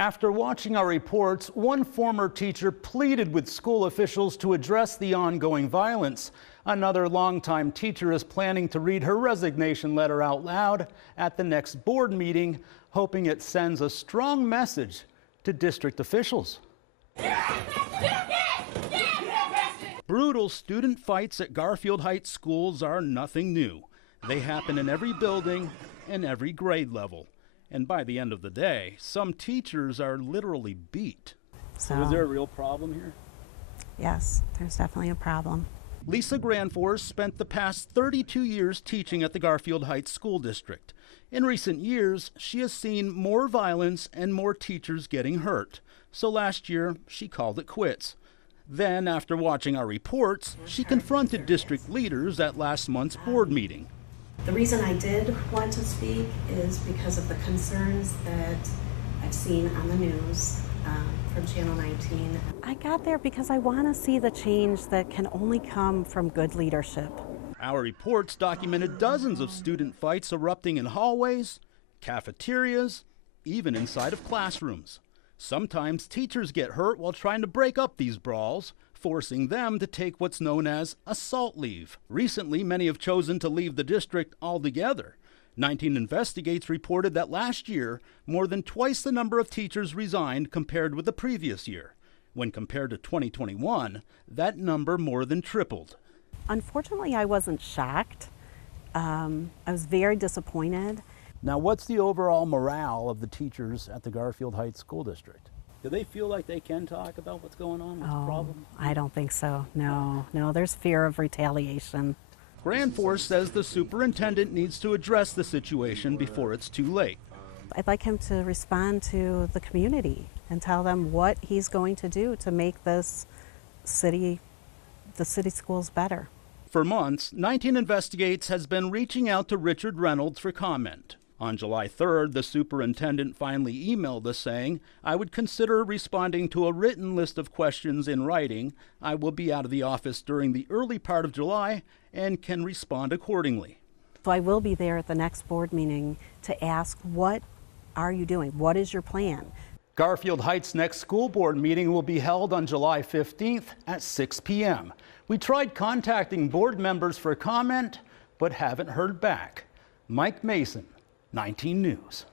After watching our reports, one former teacher pleaded with school officials to address the ongoing violence. Another longtime teacher is planning to read her resignation letter out loud at the next board meeting, hoping it sends a strong message to district officials. Brutal student fights at Garfield Heights schools are nothing new. They happen in every building and every grade level. And by the end of the day, some teachers are literally beat. So is there a real problem here? Yes, there's definitely a problem. Lisa Granforce spent the past 32 years teaching at the Garfield Heights School District. In recent years, she has seen more violence and more teachers getting hurt. So last year, she called it quits. Then, after watching our reports, she confronted district leaders at last month's board meeting. The reason I did want to speak is because of the concerns that I've seen on the news from Channel 19. I got there because I want to see the change that can only come from good leadership. Our reports documented dozens of student fights erupting in hallways, cafeterias, even inside of classrooms. Sometimes teachers get hurt while trying to break up these brawls, forcing them to take what's known as assault leave. Recently, many have chosen to leave the district altogether. 19 Investigates reported that last year, more than twice the number of teachers resigned compared with the previous year. When compared to 2021, that number more than tripled. Unfortunately, I wasn't shocked. I was very disappointed. Now, what's the overall morale of the teachers at the Garfield Heights School District? Do they feel like they can talk about what's going on? What's the problem? I don't think so. No, there's fear of retaliation. Granforce says the superintendent needs to address the situation before it's too late. I'd like him to respond to the community and tell them what he's going to do to make this the city schools better. For months, 19 Investigates has been reaching out to Richard Reynolds for comment. On July 3rd, the superintendent finally emailed us saying, "I would consider responding to a written list of questions in writing. I will be out of the office during the early part of July and can respond accordingly." So I will be there at the next board meeting to ask, what are you doing? What is your plan? Garfield Heights' next school board meeting will be held on July 15th at 6 p.m. We tried contacting board members for comment, but haven't heard back. Mike Mason, 19 News.